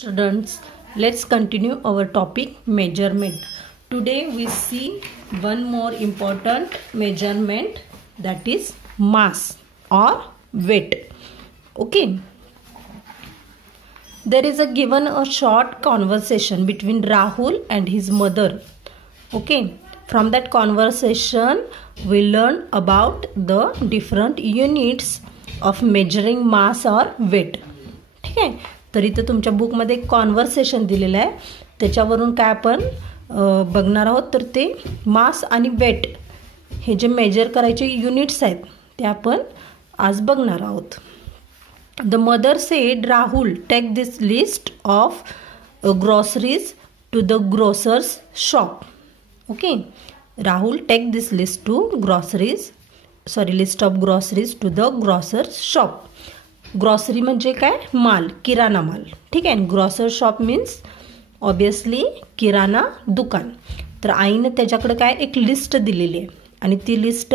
Students, let's continue our topic measurement. Today we see one more important measurement, that is mass or weight. Okay. There is given a short conversation between Rahul and his mother. Okay. From that conversation we learn about the different units of measuring mass or weight. ठीक आहे. तर इथे तुमच्या बुकमध्ये एक conversation दिलेलं आहे, त्याच्यावरून काय आपण बघणार आहोत तर ते मास आणि वेट हे जे मेजर करायचे युनिट्स आहेत ते आपण आज बघणार आहोत. The mother said Rahul take this list of groceries to the grocers shop. Okay, Rahul take this list of groceries to the grocers shop. Grocery म्हणजे काय, माल, किराणा माल. ठीक आहे. ग्रॉसर शॉप मीन्स ऑब्वियसली किराणा दुकान. तर आईनं त्याच्याकडे काय एक लिस्ट दिलेली आहे आणि ती लिस्ट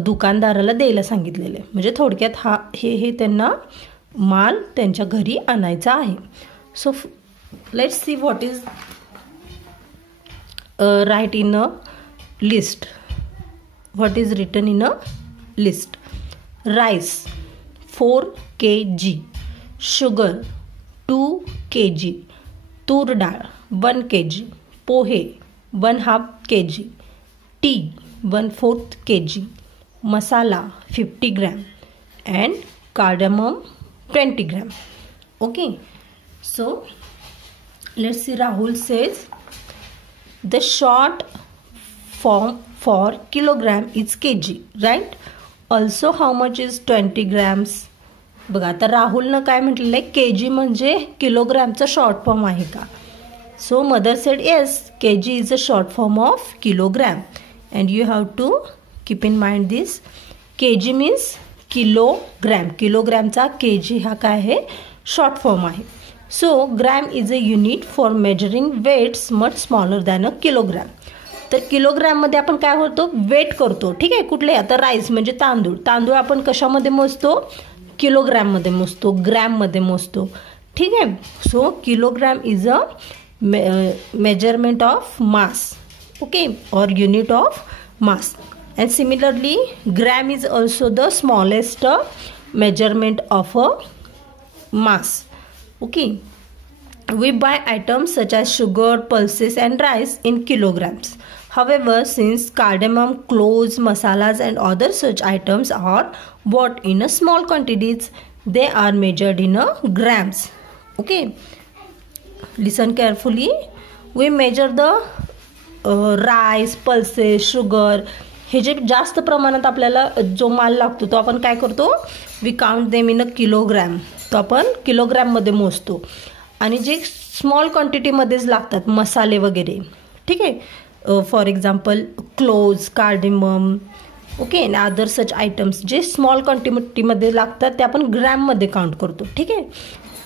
दुकानदाराला द्यायला सांगितलेली आहे. म्हणजे थोडक्यात हे त्यांना माल त्यांच्या घरी आणायचा आहे. So let's see what is write in a list. What is written in a list. Rice 4 kg, sugar 2 kg, तूर डाळ 1 kg, poha 1/2 kg, tea 1/4 kg, masala 50 gram and cardamom 20 gram. Okay, so let's see. Rahul says the short form for kilogram is kg, right? Also how much is 20 grams. बघा आता राहुलनं काय म्हटलेलं आहे, के जी म्हणजे किलोग्रॅमचा short form आहे का. So mother said yes, K G is a short form of kilogram and you have to keep in mind this. K G means kilogram. किलोग्रॅमचा K G हा काय आहे, शॉर्ट फॉर्म आहे. So gram is a unit for measuring weights much smaller than a kilogram. तर किलोग्रॅममध्ये आपण काय होतो, वेट करतो. ठीक आहे. कुठले, आता राईस म्हणजे तांदूळ आपण कशामध्ये मोजतो, किलोग्रॅममध्ये मोजतो, ग्रॅममध्ये मोजतो. ठीक आहे. So kilogram is a measurement of mass. Okay, और unit of mass. And similarly gram is also the smallest measurement of a mass. Okay. We buy items such as sugar, pulses and rice in kilograms. However, since cardamom, cloves, masalas and other such items are bought in a small quantities, they are measured in a grams. Okay, listen carefully. We measure the rice, pulses, sugar. हे जे जास्त प्रमाणात आपल्याला जो माल लागतो तो आपण काय करतो, we count them in a kilogram. तो आपण किलोग्रॅममध्ये मोजतो. आणि जे स्मॉल क्वांटिटीमध्येच लागतात मसाले वगैरे. ठीक आहे. फॉर एक्झाम्पल क्लोव्ज, कार्डिमम, ओके, आणि अदर सच आयटम्स जे स्मॉल क्वांटिटीमध्ये लागतात ते आपण ग्रॅममध्ये काउंट करतो. ठीक आहे.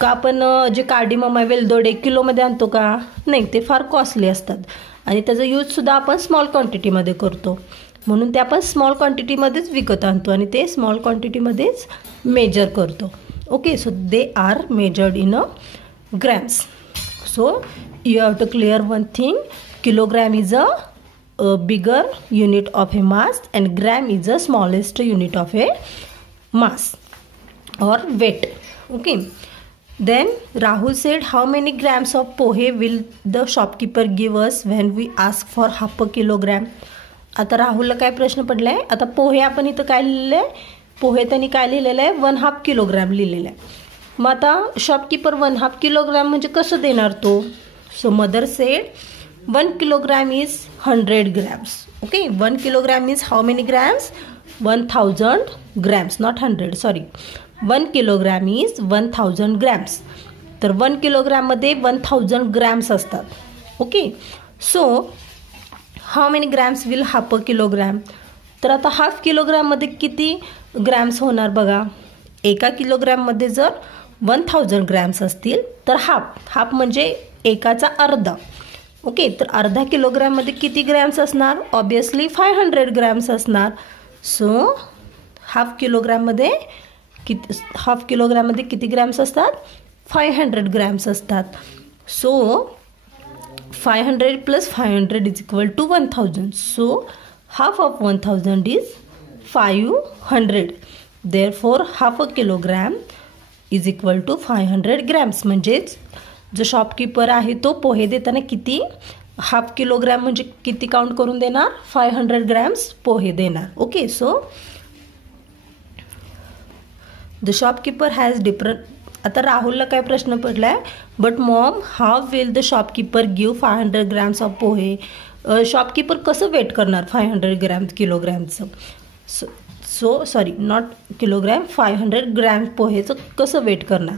का आपण जे कार्डिमम आहे, वेलदोडे किलोमध्ये आणतो का, नाही, ते फार कॉस्टली असतात आणि त्याचा यूजसुद्धा आपण स्मॉल क्वांटिटीमध्ये करतो. म्हणून ते आपण स्मॉल क्वांटिटीमध्येच विकत आणतो आणि ते स्मॉल क्वांटिटीमध्येच मेजर करतो. Okay, so they are measured in a grams. So you have to clear one thing, kilogram is a bigger unit of a mass and gram is the smallest unit of a mass or weight. Okay, then Rahul said, how many grams of pohe will the shopkeeper give us when we ask for 1/2 kilogram. आता राहुलला काय प्रश्न पडला आहे, आता पोहे आपण इथं काय लिहिलेलं आहे, पोहे त्यांनी काय लिहिलेलं आहे, 1/2 किलोग्रॅम लिहिलेलं आहे. मग आता शॉपकीपर 1/2 किलोग्रॅम म्हणजे कसं देणार तो. So mother sed 1 kilogram is 100 grams. Okay, 1 kilogram is how many grams, 1000 grams, not 100, sorry. 1 kilogram is 1000 grams. तर 1 किलोग्रॅममध्ये 1000 ग्रॅम्स असतात. Okay, so how many grams will 1/2 kilogram. तर आता 1/2 किलोग्रॅममध्ये किती ग्रॅम्स होणार बघा. एका किलोग्रॅममध्ये जर 1000 ग्रॅम्स असतील तर हाफ म्हणजे एकाचा अर्धा. ओके, तर अर्धा किलोग्रॅममध्ये किती ग्रॅम्स असणार, ऑब्वियसली 500 ग्रॅम्स असणार. सो हाफ किलोग्रॅममध्ये किती ग्रॅम्स असतात, 500 ग्रॅम्स असतात. So 500 + 500 is equal to 1000. So half of 1000 is 500. Therefore half a kilogram is equal to 500 grams. म्हणजेच जो शॉपकीपर आहे तो पोहे देताना किती हाफ किलोग्रॅम म्हणजे किती काउंट करून देणार, 500 ग्रॅम्स पोहे देणार. Okay. So the shopkeeper has different. आता राहुलला काय प्रश्न पडलाय, but mom how will the shopkeeper give 500 grams of pohe. Shopkeeper कसं वेट करणार 500 ग्रॅम्स किलोग्रॅमचं. So sorry not kilogram, 500 gram पोहेचं कसं वेट करणार.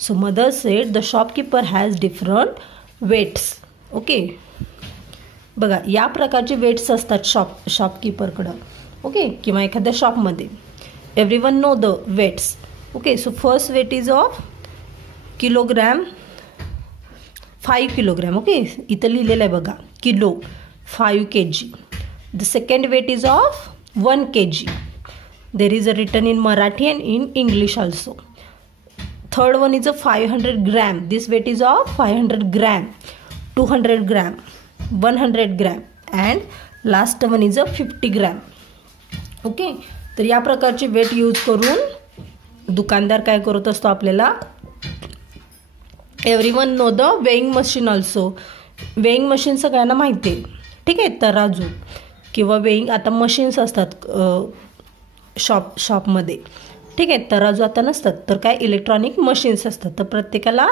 So mother said the shopkeeper has different weights. Okay. बघा या प्रकारचे वेट्स असतात शॉपकीपरकडं. ओके. किंवा एखाद्या शॉपमध्ये. Everyone know the weights. Okay. So first weight is of kilogram, 5 kilogram. Okay. इथं लिहिलेलं आहे बघा kilo, 5 kg. The second weight is of 1 kg. There is a written in Marathi and in English also. Third one is a 500 gram. This weight is of 500 gram, 200 gram, 100 gram and last one is a 50 gram. Okay. तर या प्रकारचे weight use करून दुकानदार काय करत असतो आपल्याला. Everyone know the weighing machine also. Weighing machine सगळ्यांना माहिती आहे. ठीक आहे. तराजू किंवा वेइंग आता मशीन्स असतात शॉपमध्ये. ठीक आहे. तराजू आता नसतात तर काय इलेक्ट्रॉनिक मशीन्स असतात. तर प्रत्येकाला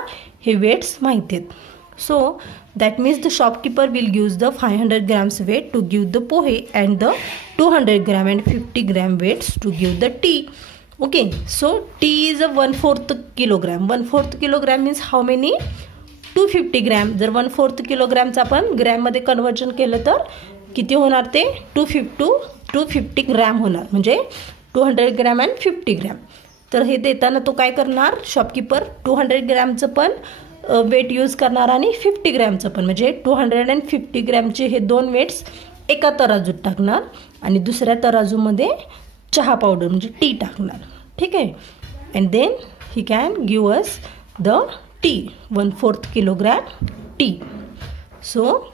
हे वेट्स माहिती आहेत. So that means the shopkeeper will use the 500 grams weight to give the pohe and the 200 gram and 50 gram weights to give the tea. Okay, so tea is a 1/4 kilogram. 1/4 kilogram means how many? 250 gram. जर 1/4 किलोग्रॅमचं आपण ग्रॅममध्ये conversion केलं तर किती होणार ते 250 gram होणार. म्हणजे 200 ग्रॅम अँड 50 ग्रॅम. तर हे देताना तो काय करणार शॉपकीपर 200 ग्रॅमचं पण वेट यूज करणार आणि 50 ग्रॅमचं पण. म्हणजे 250 ग्रॅमचे हे दोन वेट्स एका तराजूत टाकणार आणि दुसऱ्या तराजूमध्ये चहा पावडर म्हणजे टी टाकणार. ठीक आहे. And then he can give us the tea, 1/4 kilogram tea. So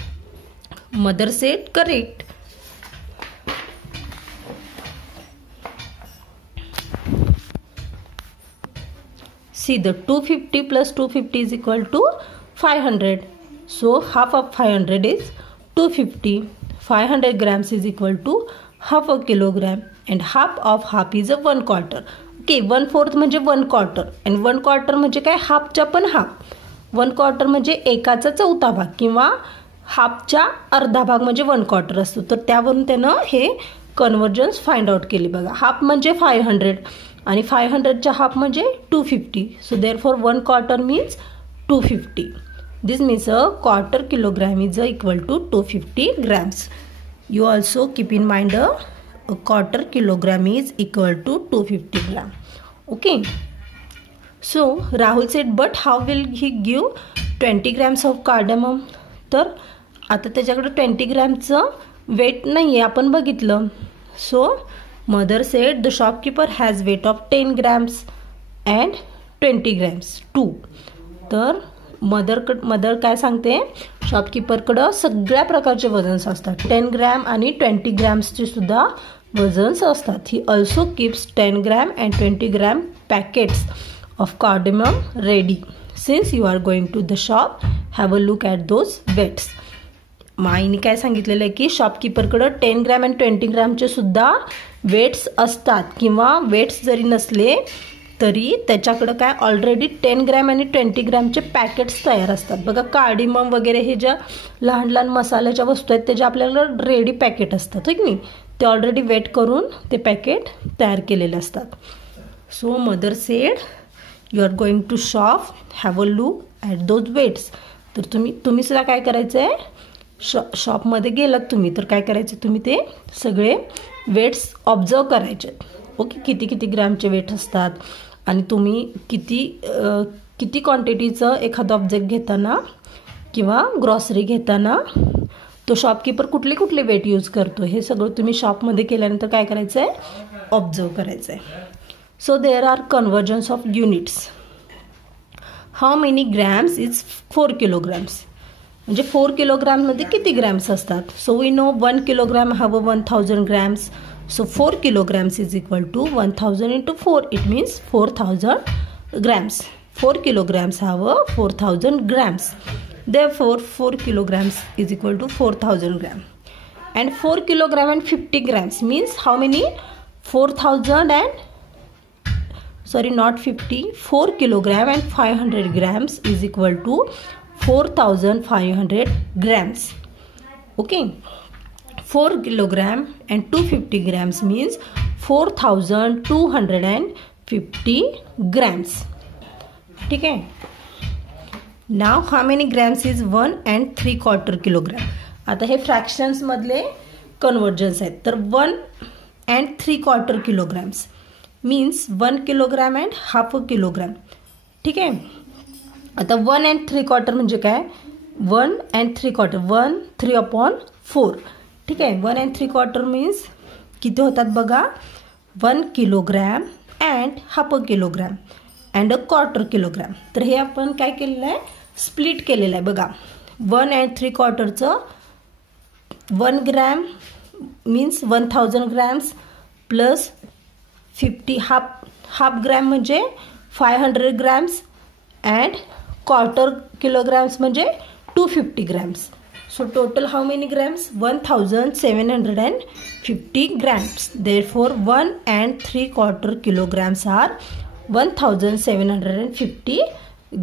mother said correct. See, the 250 plus 250 is equal to 500. So half of 500 is 250. 500 grams is equal to half a kilogram and half of half is a 1/4. Okay, 1/4 म्हणजे 1/4 and 1/4 म्हणजे काय हाफच्या पण half. 1/4 म्हणजे एकाचा चौथा भाग किंवा हाफच्या अर्धा भाग म्हणजे 1/4 असतो. तर त्यावरून त्यानं हे कन्वर्जन्स फाइंड आउट केली. बघा हाफ म्हणजे 500 आणि 500च्या हाफ म्हणजे 250. So therefore 1/4 means 250. This means a quarter kilogram is equal to 250 grams. You also keep in mind a quarter kilogram is equal to 250 gram. Okay. So Rahul said, but how will he give 20 grams of cardamom? तर आता त्याच्याकडे 20 ग्रॅमचं weight नाही आहे आपण बघितलं. So mother said the shopkeeper has weight of 10 grams and 20 grams too. तर mother काय सांगते शॉपकीपरकडं सगळ्या प्रकारचे वजन्स असतात. 10 ग्रॅम आणि 20 ग्रॅम्सचे सुद्धा वजन्स असतात. He also keeps 10 gram and 20 gram packets of cardamom ready. Since you are going to the shop have a look at those weights. आईने काय सांगितलेलं आहे की शॉपकीपरकडं 10 ग्रॅम अँड 20 ग्रॅमचे सुद्धा वेट्स असतात किंवा वेट्स जरी नसले तरी त्याच्याकडं काय ऑलरेडी 10 ग्रॅम आणि 20 ग्रॅमचे पॅकेट्स तयार असतात. बघा कार्डिमम वगैरे हे ज्या लहान लहान मसाल्याच्या वस्तू आहेत त्याचे आपल्याला रेडी पॅकेट असतात हो की नाही. ते ऑलरेडी वेट करून ते पॅकेट तयार केलेले असतात. So mother said you are going to shop have a look at those weights. तर तुम्ही सुद्धा काय करायचं आहे शॉपमध्ये गेलात तुम्ही तर काय करायचं तुम्ही ते सगळे वेट्स ऑब्झर्व करायचे. ओके. किती ग्रॅमचे वेट असतात आणि तुम्ही किती क्वांटिटीचं एखादं ऑब्जेक्ट घेताना किंवा ग्रॉसरी घेताना तो शॉपकीपर कुठले वेट यूज करतो हे सगळं तुम्ही शॉपमध्ये केल्यानंतर काय करायचं आहे ऑब्झर्व करायचं आहे. So there are conversions of units. How many grams is 4 kilograms. म्हणजे 4 kilograms किती ग्रॅम्स असतात. So we know 1 kilogram have 1000 grams. So 4 kilograms is equal to 1000 into 4. It means 4000 grams. 4 kilograms have 4000 grams. Therefore 4 kilograms is equal to 4000 grams. And 4 kilogram and 50 grams means how many? 4000 and 4 kilogram and 500 grams is equal to 4500 grams. Okay, 4 kilogram and 250 grams means 4250 grams. ठीक है. Now how many grams is 1 and 3/4 kilogram. आता हे fractions मधले convergence आहेत. तर 1 and 3/4 kilograms means 1 kilogram and half a kilogram. ठीक आहे. आता 1 and 3/4 म्हणजे काय? 1 and 3/4 1 3/4. ठीक आहे. 1 and 3/4 मीन्स किती होतात बघा. 1 kilogram and half a kilogram and a quarter kilogram. तर हे आपण काय केलेलं आहे? स्प्लिट केलेलं आहे बघा. 1 and 3/4चं 1 gram means 1000 grams plus 50 half gram म्हणजे 500 grams अँड क्वार्टर kilograms म्हणजे 250 grams. So total how many grams? 1750 grams. Therefore 1 and 3/4 kilograms are 1750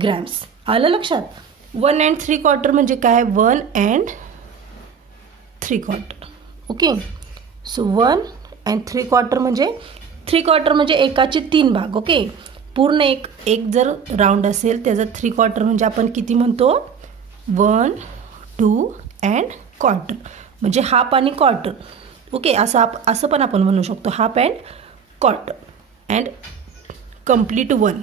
grams. आलं लक्षात. 1 and 3/4 म्हणजे काय? 1 and 3/4. ओके. सो 1 and 3/4 म्हणजे 3/4 म्हणजे एकाचे 3 भाग. ओके. पूर्ण एक जर राऊंड असेल त्याचा 3/4 म्हणजे आपण किती म्हणतो? 1 2 and quarter म्हणजे हाफ आणि क्वार्टर. ओके. असं पण आपण म्हणू शकतो. Half and quarter and complete 1.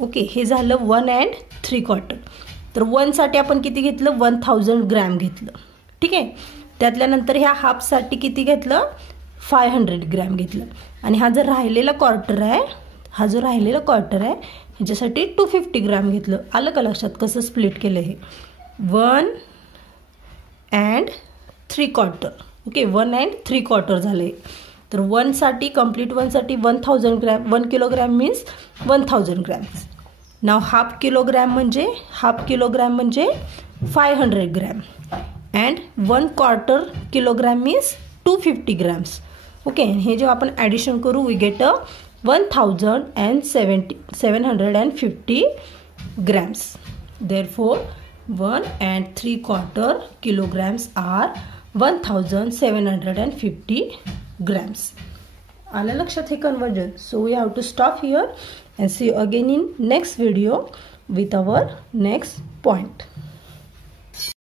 Okay. हे झालं 1 and 3/4. तर 1 साठी आपण किती घेतलं? 1000 ग्रॅम घेतलं. ठीक आहे. त्यातल्यानंतर ह्या हाफसाठी किती घेतलं? 500 ग्रॅम घेतलं. आणि हा जो राहिलेला क्वार्टर आहे ह्याच्यासाठी 250 ग्रॅम घेतलं. आलं का लक्षात कसं स्प्लिट केलं हे? 1 and 3/4. ओके. 1 and 3/4 झाले. तर 1 साठी कम्प्लीट 1 साठी 1000 gram. 1 kilogram means 1000 grams. Now half kilogram म्हणजे 500 gram and 1/4 kilogram means 250 grams. Okay. हे जेव्हा आपण ॲडिशन करू we get 1750 grams. Therefore 1 and 3/4 kilograms are 1750 grams. आलं लक्षात हे conversion. So we have to stop here and see you again in next video with our next point.